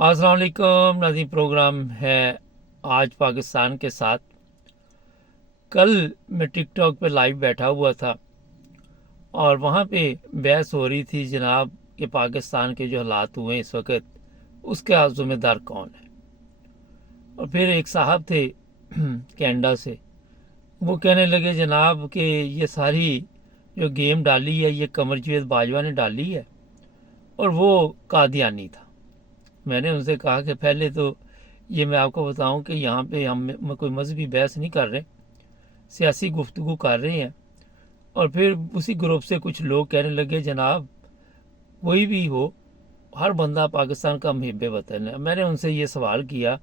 अस्सलाम वालेकुम नाज़रीन। प्रोग्राम है आज पाकिस्तान के साथ। कल मैं टिकटॉक पे लाइव बैठा हुआ था और वहाँ पे बहस हो रही थी जनाब कि पाकिस्तान के जो हालात हुए इस वक्त उसका ज़िम्मेदार कौन है। और फिर एक साहब थे कनाडा से, वो कहने लगे जनाब कि ये सारी जो गेम डाली है ये कमरजावेद बाजवा ने डाली है और वो कादियानी था। मैंने उनसे कहा कि पहले तो ये मैं आपको बताऊं कि यहाँ पे हम कोई मजहबी बहस नहीं कर रहे, सियासी गुफ्तगू कर रहे हैं। और फिर उसी ग्रुप से कुछ लोग कहने लगे जनाब कोई भी हो, हर बंदा पाकिस्तान का मुहिब वतन है। मैंने उनसे ये सवाल किया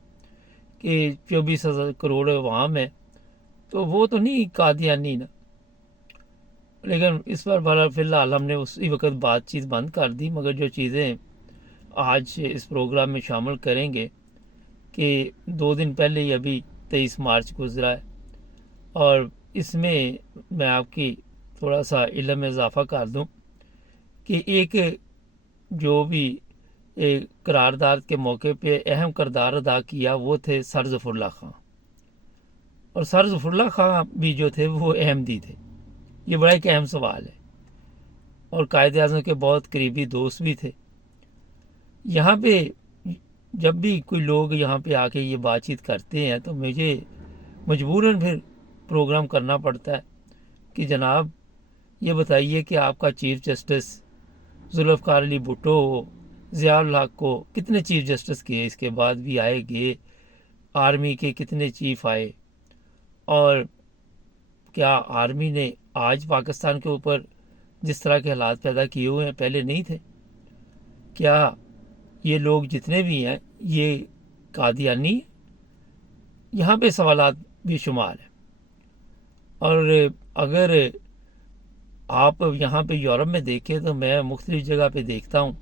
कि 24,000 करोड़ अवाम है तो वो तो नहीं कादियानी ना। लेकिन इस पर बहरहाल फ़िलहाल हमने उसी वक्त बातचीत बंद कर दी। मगर जो चीज़ें आज इस प्रोग्राम में शामिल करेंगे कि 2 दिन पहले ही अभी 23 मार्च गुजरा है और इसमें मैं आपकी थोड़ा सा इल्म में इजाफा कर दूं कि एक जो भी एक करारदाद के मौके पे अहम किरदार अदा किया वो थे सर ज़फ़रुल्लाह खां। और सर ज़फ़रुल्लाह खां भी जो थे वो अहमदी थे। ये बड़ा एक अहम सवाल है और कायद आज़म के बहुत करीबी दोस्त भी थे। यहाँ पे जब भी कोई लोग यहाँ पे आके ये बातचीत करते हैं तो मुझे मजबूरन फिर प्रोग्राम करना पड़ता है कि जनाब ये बताइए कि आपका चीफ जस्टिस जुल्फ़िकार अली भुट्टो ज़ियाउल हक को कितने चीफ जस्टिस किए, इसके बाद भी आए गए। आर्मी के कितने चीफ आए और क्या आर्मी ने आज पाकिस्तान के ऊपर जिस तरह के हालात पैदा किए हुए हैं पहले नहीं थे? क्या ये लोग जितने भी हैं ये कादियानी? यहाँ पे सवालात बेशुमार हैं। और अगर आप यहाँ पे यूरोप में देखें तो मैं मुख्तलिफ जगह पे देखता हूँ,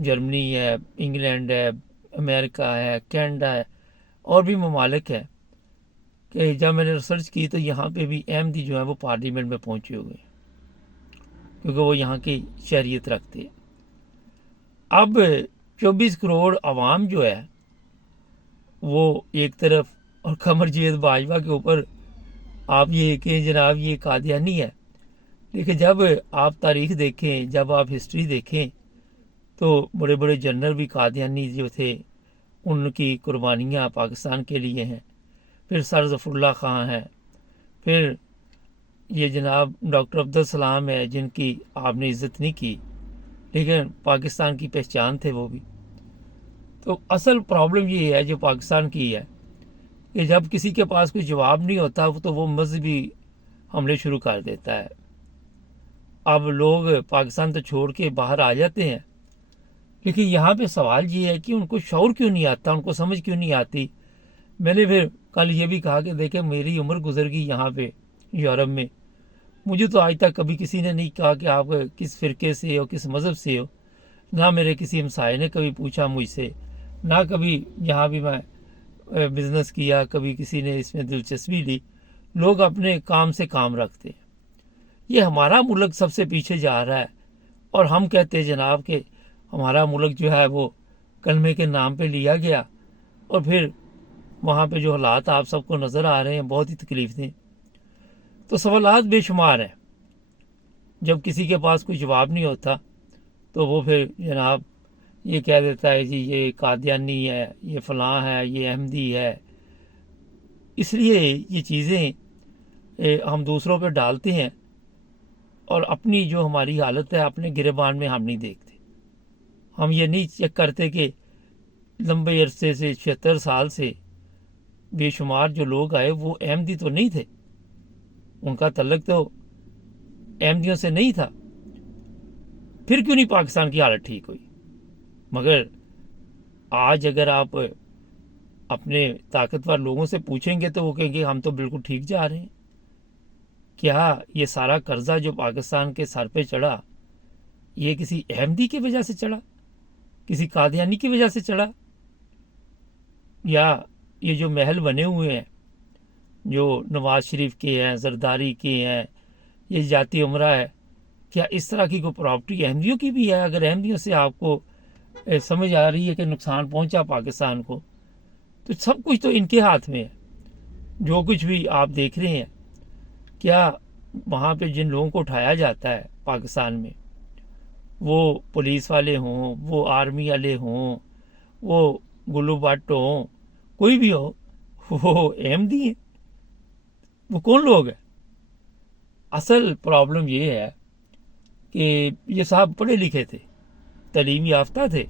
जर्मनी है, इंग्लैंड है, अमेरिका है, कनाडा है और भी ममालिक हैं कि जब मैंने रिसर्च की तो यहाँ पे भी अहमदी जो है वो पार्लियामेंट में पहुँचे हुए हैं क्योंकि वो यहाँ की शहरियत रखते हैं। अब 24 करोड़ आवाम जो है वो एक तरफ और कमरजावेद बाजवा के ऊपर आप ये कहें जनाब ये कादियानी है। देखिए जब आप तारीख देखें, जब आप हिस्ट्री देखें तो बड़े बड़े जनरल भी कादियानी जो थे, उनकी कुर्बानियाँ पाकिस्तान के लिए हैं। फिर सर ज़फ़रुल्लाह खां हैं, फिर ये जनाब डॉक्टर अब्दुल सलाम है जिनकी आपने इज़्ज़त नहीं की लेकिन पाकिस्तान की पहचान थे वो भी। तो असल प्रॉब्लम ये है जो पाकिस्तान की है कि जब किसी के पास कोई जवाब नहीं होता तो वो मजहबी हमले शुरू कर देता है। अब लोग पाकिस्तान तो छोड़ के बाहर आ जाते हैं लेकिन यहाँ पे सवाल ये है कि उनको शौर क्यों नहीं आता, उनको समझ क्यों नहीं आती। मैंने फिर कल ये भी कहा कि देखें मेरी उम्र गुजर गई यहाँ पे यूरोप में, मुझे तो आज तक कभी किसी ने नहीं कहा कि आप किस फ़िरके से हो, किस मज़हब से हो। ना मेरे किसी हमसाए ने कभी पूछा मुझसे, ना कभी यहाँ भी मैं बिज़नेस किया कभी किसी ने इसमें दिलचस्पी ली। लोग अपने काम से काम रखते हैं। ये हमारा मुल्क सबसे पीछे जा रहा है और हम कहते हैं जनाब कि हमारा मुल्क जो है वो कलमे के नाम पे लिया गया और फिर वहाँ पे जो हालात आप सबको नज़र आ रहे हैं बहुत ही तकलीफ दें। तो सवालात बेशुमार हैं। जब किसी के पास कोई जवाब नहीं होता तो वो फिर जनाब ये कह देता है जी ये कादियानी है, ये फ़लाँ है, ये अहमदी है। इसलिए ये चीज़ें हम दूसरों पे डालते हैं और अपनी जो हमारी हालत है अपने गिरेबान में हम नहीं देखते। हम ये नहीं चेक करते कि लंबे अरसे से 76 साल से बेशुमार जो लोग आए वो अहमदी तो नहीं थे, उनका तल्लक तो अहमदियों से नहीं था। फिर क्यों नहीं पाकिस्तान की हालत ठीक हुई? मगर आज अगर आप अपने ताकतवर लोगों से पूछेंगे तो वो कहेंगे हम तो बिल्कुल ठीक जा रहे हैं। क्या ये सारा कर्जा जो पाकिस्तान के सर पे चढ़ा ये किसी अहमदी की वजह से चढ़ा, किसी कादियानी की वजह से चढ़ा? या ये जो महल बने हुए हैं जो नवाज शरीफ के हैं, जरदारी के हैं, ये जाती उमरा है, क्या इस तरह की कोई प्रॉपर्टी अहमदियों की भी है? अगर अहमदियों से आपको समझ आ रही है कि नुकसान पहुंचा पाकिस्तान को, तो सब कुछ तो इनके हाथ में है। जो कुछ भी आप देख रहे हैं, क्या वहाँ पे जिन लोगों को उठाया जाता है पाकिस्तान में, वो पुलिस वाले हों, वो आर्मी वाले हों, वो गुल्लू भट्ट हों, कोई भी हो, वो अहमदी हैं। वो कौन लोग हैं? असल प्रॉब्लम ये है कि ये साहब पढ़े लिखे थे, तालीम याफ्ता थे,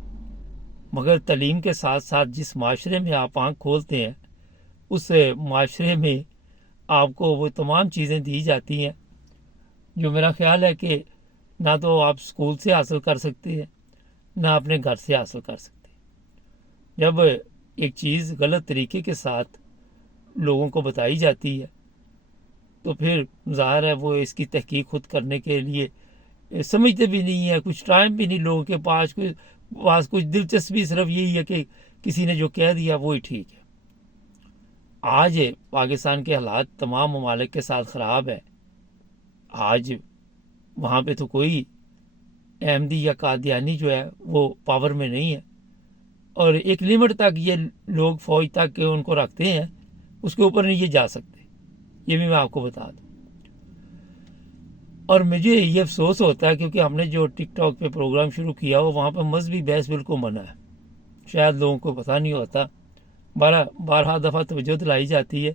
मगर तालीम के साथ साथ जिस माशरे में आप आँख खोलते हैं, उस माशरे में आपको वो तमाम चीज़ें दी जाती हैं जो मेरा ख्याल है कि ना तो आप स्कूल से हासिल कर सकते हैं, ना अपने घर से हासिल कर सकते। जब एक चीज़ गलत तरीके के साथ लोगों को बताई जाती है, तो फिर ज़ाहिर है वो इसकी तहकीक खुद करने के लिए समझते भी नहीं है, कुछ टाइम भी नहीं लोगों के पास कुछ दिलचस्पी सिर्फ यही है कि किसी ने जो कह दिया वही ठीक है। आज पाकिस्तान के हालात तमाम ममालिक के साथ ख़राब है। आज वहाँ पे तो कोई अहमदी या कादियानी जो है वो पावर में नहीं है, और एक लिमिट तक ये लोग फौज तक के उनको रखते हैं, उसके ऊपर नहीं ये जा सकते। ये भी मैं आपको बता दूँ। और मुझे ये अफसोस होता है क्योंकि हमने जो टिकटॉक पे प्रोग्राम शुरू किया हो वहाँ पर मजहबी बहस बिल्कुल मना है। शायद लोगों को पता नहीं होता, बारह दफ़ा तवज्जो दिलाई जाती है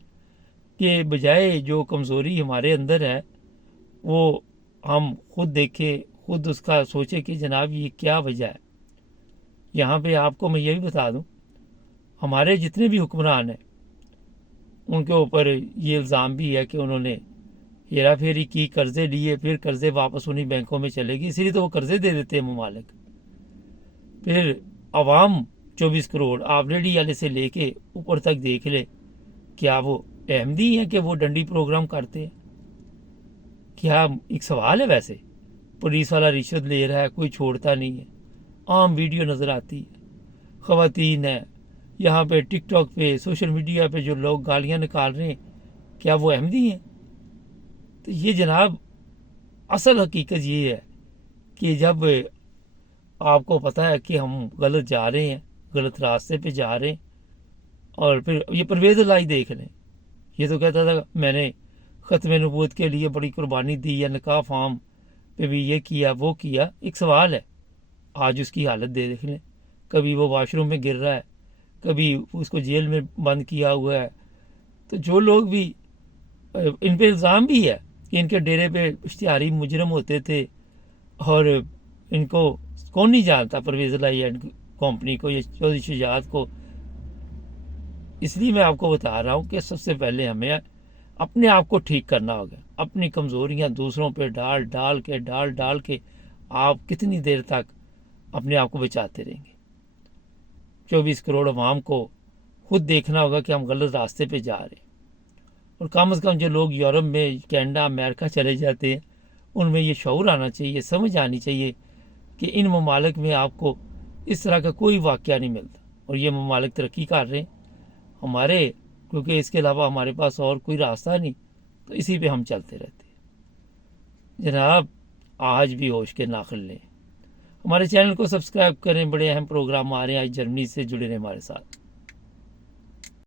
कि बजाय जो कमज़ोरी हमारे अंदर है वो हम खुद देखें, खुद उसका सोचें कि जनाब ये क्या वजह है। यहाँ पे आपको मैं ये भी बता दूँ, हमारे जितने भी हुक्मरान हैं उनके ऊपर ये इल्ज़ाम भी है कि उन्होंने हेरा फेरी की, कर्ज़े लिए, फिर कर्ज़े वापस उन्हीं बैंकों में चलेगी, इसलिए तो वो कर्ज़े दे देते हैं ममालिक। फिर आवाम 24 करोड़ आप रेडी वाले से लेके ऊपर तक देख ले, क्या वो अहमदी हैं कि वो डंडी प्रोग्राम करते हैं? क्या एक सवाल है वैसे। पुलिस वाला रिश्वत ले रहा है, कोई छोड़ता नहीं है, आम वीडियो नज़र आती है। ख़वातीन है यहाँ पे टिकटॉक पे, सोशल मीडिया पे जो लोग गालियाँ निकाल रहे हैं, क्या वो अहमदी हैं? तो ये जनाब असल हकीकत ये है कि जब आपको पता है कि हम गलत जा रहे हैं, गलत रास्ते पे जा रहे हैं, और फिर ये परवेज़ लाई देख लें, ये तो कहता था मैंने ख़त्म नबूवत के लिए बड़ी कुर्बानी दी या निकाह फार्म पे भी ये किया वो किया। एक सवाल है, आज उसकी हालत देख लें, कभी वो वाशरूम में गिर रहा है, कभी उसको जेल में बंद किया हुआ है। तो जो लोग भी इन पे इल्ज़ाम भी है कि इनके डेरे पे इश्तिहारी मुजरम होते थे, और इनको कौन नहीं जानता, परवेज़ लाई एंड कंपनी को या चौधरी शुजात को। इसलिए मैं आपको बता रहा हूँ कि सबसे पहले हमें अपने आप को ठीक करना होगा। अपनी कमज़ोरियाँ दूसरों पे डाल डाल के आप कितनी देर तक अपने आप को बचाते रहेंगे। 24 करोड़ अवाम को खुद देखना होगा कि हम गलत रास्ते पे जा रहे हैं, और कम से कम जो लोग यूरोप में, कनाडा, अमेरिका चले जाते हैं, उनमें ये शऊर आना चाहिए, समझ आनी चाहिए कि इन ममालिक में आपको इस तरह का कोई वाक़या नहीं मिलता, और ये ममालिक तरक्की कर रहे हैं हमारे, क्योंकि इसके अलावा हमारे पास और कोई रास्ता नहीं, तो इसी पे हम चलते रहते हैं। जनाब आज भी होश के नाखिल लें, हमारे चैनल को सब्सक्राइब करें, बड़े अहम प्रोग्राम आ रहे हैं, आज जर्मनी से जुड़े रहें हमारे साथ।